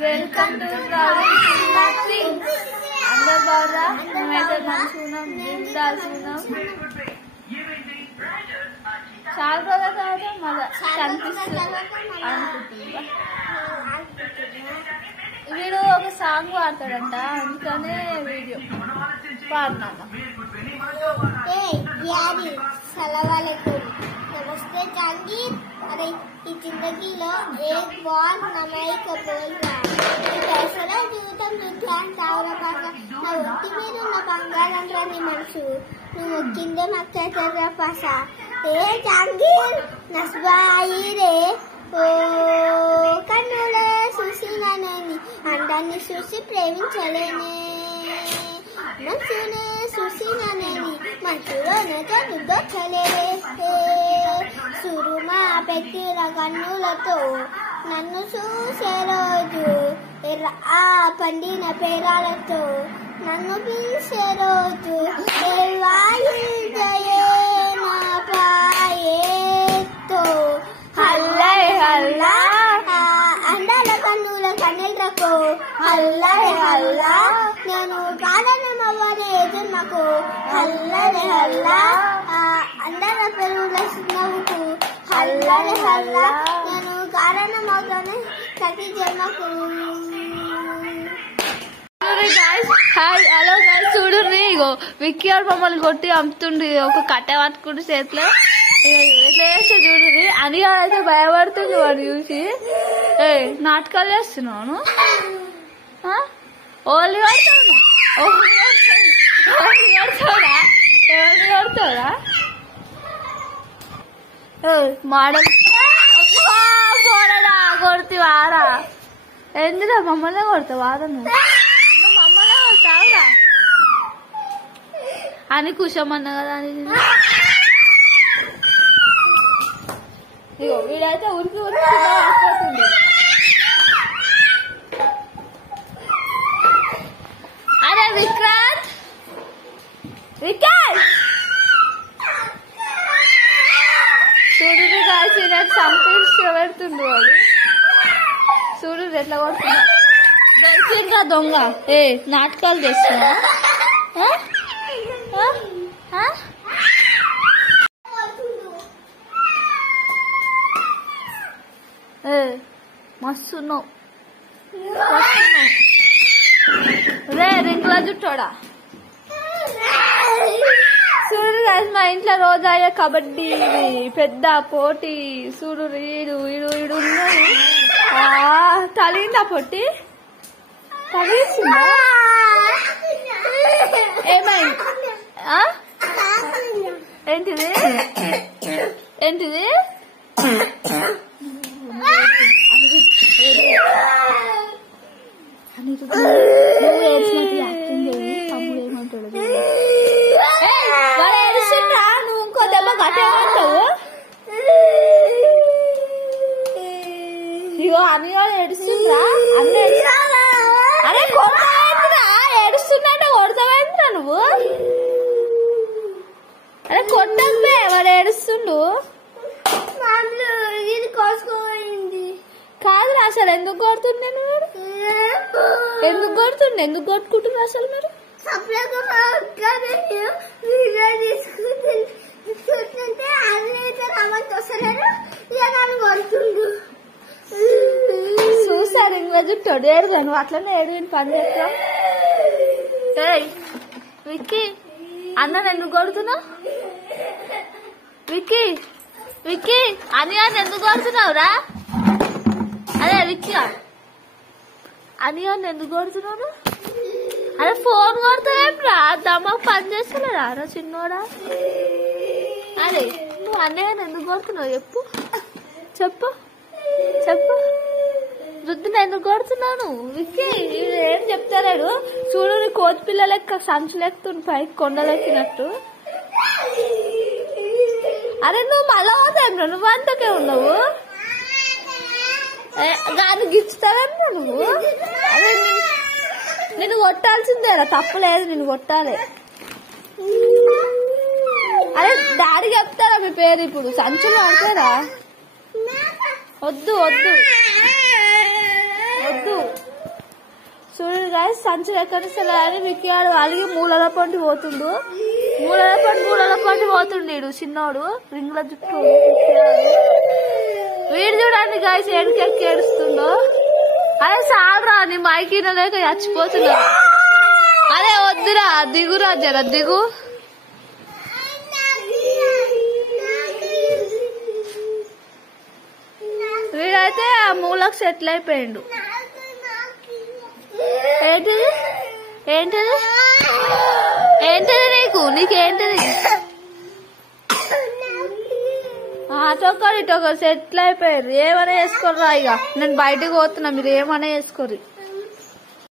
Welcome to అందరు బాగా మేమైతే మంచుకున్నాం దిందాల్సుకున్నాం చాలా రోజుల తర్వాత మళ్ళీ కనిపిస్తుంది అనుకుంటున్నా. వీడు ఒక సాంగ్ పాడతాడంట అందుకనే వీడియో పాడుతున్నాను. नमस्ते जागीर अरे ఈ జిందగీలో एक बार నమైక బోల్రా ఫైసలా జీవితం దుఃఖాన్ తావరపాక నా ఒంటి మీద ఉన్న బంగారం రాని మనసు నువ్వు మొక్కిందే మక్కేతర పాస ఏ జాగీర్ నస్బాయి రే ఓ కన్నులే చూసినానేని అందాన్ని చూసి ప్రేమించలేనే మనసునే చూసినానేని మనసులోనే చదువుదొచ్చలే సురుమా పెట్టిన కన్నులతో నన్ను చూసే రోజు ఆ పండిన పేరాలతో నన్ను పిలిచే రోజు హల్లై హల్లా అందాల కన్నుల కన్నెలకు హల్లై హల్లా నేను కారణమవ్వనే జన్మకు హల్లై హల్లా అందాల పెరుగుల నవ్వుకు హల్లై హల్లా నేను కారణమవుతానే ప్రతి జన్మకు. హాయ్ హలో గాయ్స్ చూడుర్రి ఇగో విక్కీ గారు మమ్మల్ని కొట్టి అమ్ముతుండ్రి ఒక కట్టె పట్టుకుంటే చేతిలో ఎట్లా చేస్తే చూడుర్రి అని అయితే భయపడుతుంది వాడు చూసి. నాటకాలు చేస్తున్నాను ఓన్లీ కడతాను ఓన్లీ కడతాడా ఎవరిని కడతాడా మోడల్ పోరడా కొడుతు వారా ఎందురా మమ్మల్నే కొడతావు వారా నువ్వు మమ్మల్నే కొడతావురా అని కూర్చోమన్నా కదా అని. ఇగో వీడైతే ఉరికి ఉరికి అయిపోతుంది. అరే విక్రాంత్ వికాస్ సూర్యుడు కాల్చి నాకు చంపేసి పెడుతుండు వాడు. సూర్యుడు ఎట్లా కొడుతున్నా దొరికిందా దొంగ నాటకాలు చేస్తున్నా మస్తున్నావు రే రింగుల జుట్టోడా. చూడు రాజు మా ఇంట్లో రోజు అయ్యే కబడ్డీ పెద్ద పోటీ చూడు ఈడు ఈడు ఈడు ఉన్నది తలిందా పొట్టి తలిసిందా ఏమైంది ఏంటిది ఏంటిది నువ్వు ఏడ్చినట్టు తమ్ముడు ఏమంటాడు వాడు ఏడుస్తుండ్రా నువ్వు ఇంకో దెబ్బ గట్టేమంటావు. ఇగో అని వాడు ఏడుస్తుండ్రా అన్నీ అరే కొడతావేంద్రా ఏడుస్తున్నట్టు కొడతావేంద్రా నువ్వు. అరే కొట్టద్దే వాడు ఏడుస్తుండు ఇది కోసుకోయింది కాదురా అసలు ఎందుకు కొడుతుంది నువ్వు ఎందుకు కొడుతుండే ఎందుకు కొట్టుకుంటున్నా అసలు మీరు చూసారు ఇంకా చుట్టాడు ఏడుగా నువ్వు అట్లనే ఏడు పని చేస్తావు. విక్కీ అన్న ఎందుకు కొడుతున్నావు విక్కీ విక్కీ అని ఎందుకు కొడుతున్నావురా. అదే విక్కీ అని ఎందుకు కొడుతున్నావు. అదే ఫోన్ కొడతావేమ్రా దమ్మకు పని చేస్తలేరా చిన్నోడా. అరే నువ్వు అన్నయ్య ఎందుకు కొడుతున్నావు చెప్పు చెప్పు చెప్పు వృద్ధుని ఎందుకు కొడుతున్నాను విక్కీ ఏం చెప్తారాడు చూడు నీ కోతి పిల్ల లెక్క సంచులు ఎక్కుతుంది పైకి కొండలెక్కినట్టు. అరే నువ్వు మళ్ళా పోతాను నువ్వు అంతకే ఉన్నావు దాన్ని గిచ్చుతావన్నా నువ్వు. అదే నిన్ను కొట్టాల్సిందేరా తప్పులేదు నిన్ను కొట్టాలి. అరే డాడీ చెప్తారా మీ పేరు ఇప్పుడు సంచులు అంటారా వద్దు వద్దు వద్దు చూడండి గాయస్ సంచులు ఎక్కడిస్తారని విక్కియాడు అలిగి మూలల పంటి పోతుండు పోతుండీడు చిన్నోడు రింగుల జుట్టు వీడు చూడండి గాయస్ ఏడుకెక్కి ఏడుస్తుండో అరే సాలరా నీ మైకిన లేక చచ్చిపోతున్నా అరే వద్దురా దిగురా జర దిగు వీడైతే ఆ మూలకు సెటిల్ అయిపోయిండు ఏంటిది ఏంటిది ఏంటిది నీకేంటిది అటొక్కరు ఇటొక్కరు సెటిల్ అయిపోయారు ఏమైనా వేసుకోర్రా ఇక నేను బయటకు పోతున్నా మీరు ఏమైనా వేసుకోరు